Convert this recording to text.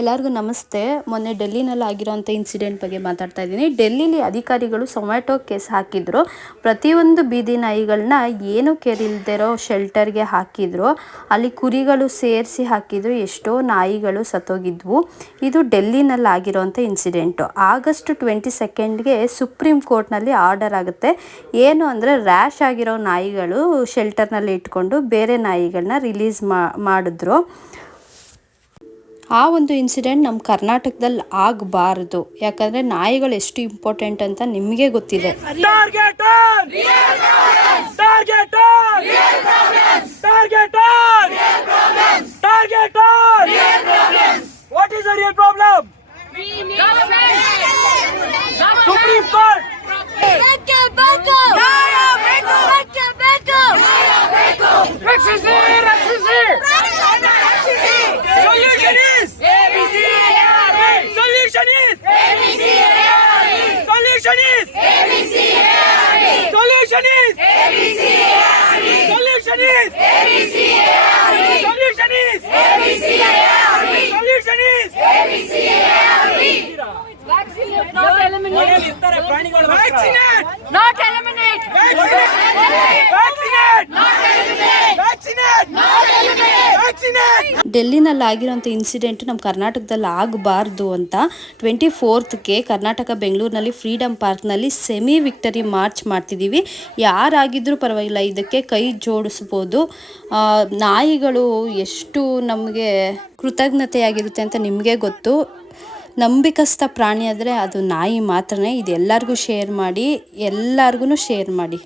ಎಲ್ಲರಿಗೂ ನಮಸ್ತೆ. ಮೊನ್ನೆ ಡೆಲ್ಲಿನಲ್ಲಿ ಆಗಿರೋಂಥ ಇನ್ಸಿಡೆಂಟ್ ಬಗ್ಗೆ ಮಾತಾಡ್ತಾ ಇದ್ದೀನಿ. ಡೆಲ್ಲಿಲಿ ಅಧಿಕಾರಿಗಳು ಸೊಮ್ಯಾಟೊ ಕೇಸ್ ಹಾಕಿದ್ರು. ಪ್ರತಿಯೊಂದು ಬೀದಿ ನಾಯಿಗಳನ್ನ ಏನು ಕೇರ್ ಇಲ್ದಿರೋ ಶೆಲ್ಟರ್ಗೆ ಹಾಕಿದ್ರು. ಅಲ್ಲಿ ಕುರಿಗಳು ಸೇರಿಸಿ ಹಾಕಿದ್ರು. ಎಷ್ಟೋ ನಾಯಿಗಳು ಸತ್ತೋಗಿದ್ವು. ಇದು ಡೆಲ್ಲಿನಲ್ಲಿ ಆಗಿರೋಂಥ ಇನ್ಸಿಡೆಂಟು. ಆಗಸ್ಟ್ 22ಗೆ ಸುಪ್ರೀಂ ಕೋರ್ಟ್ನಲ್ಲಿ ಆರ್ಡರ್ ಆಗುತ್ತೆ. ಏನು ಅಂದರೆ ರ್ಯಾಶ್ ಆಗಿರೋ ನಾಯಿಗಳು ಶೆಲ್ಟರ್ನಲ್ಲಿ ಇಟ್ಕೊಂಡು ಬೇರೆ ನಾಯಿಗಳನ್ನ ರಿಲೀಸ್ ಮಾಡಿದ್ರು. ಆ ಒಂದು ಇನ್ಸಿಡೆಂಟ್ ನಮ್ಮ ಕರ್ನಾಟಕದಲ್ಲಿ ಆಗಬಾರ್ದು. ಯಾಕಂದರೆ ನಾಯಿಗಳು ಎಷ್ಟು ಇಂಪಾರ್ಟೆಂಟ್ ಅಂತ ನಿಮಗೆ ಗೊತ್ತಿದೆ. ಡೆಲ್ಲಿನಲ್ಲಿ ಆಗಿರೋಂಥ ಇನ್ಸಿಡೆಂಟ್ ನಮ್ಮ ಕರ್ನಾಟಕದಲ್ಲಿ ಆಗಬಾರ್ದು ಅಂತ 24ಗೆ ಕರ್ನಾಟಕ ಬೆಂಗಳೂರಿನಲ್ಲಿ ಫ್ರೀಡಮ್ ಪಾರ್ಕ್ನಲ್ಲಿ ಸೆಮಿ ವಿಕ್ಟರಿ ಮಾರ್ಚ್ ಮಾಡ್ತಿದ್ದೀವಿ. ಯಾರಾಗಿದ್ರೂ ಪರವಾಗಿಲ್ಲ, ಇದಕ್ಕೆ ಕೈ ಜೋಡಿಸ್ಬೋದು. ನಾಯಿಗಳು ಎಷ್ಟು ನಮಗೆ ಕೃತಜ್ಞತೆಯಾಗಿರುತ್ತೆ ಅಂತ ನಿಮಗೆ ಗೊತ್ತು. ನಂಬಿಕಸ್ಥ ಪ್ರಾಣಿ ಆದರೆ ಅದು ನಾಯಿ ಮಾತ್ರನೇ. ಇದು ಎಲ್ಲರಿಗೂ ಶೇರ್ ಮಾಡಿ, ಎಲ್ಲರಿಗೂ ಶೇರ್ ಮಾಡಿ.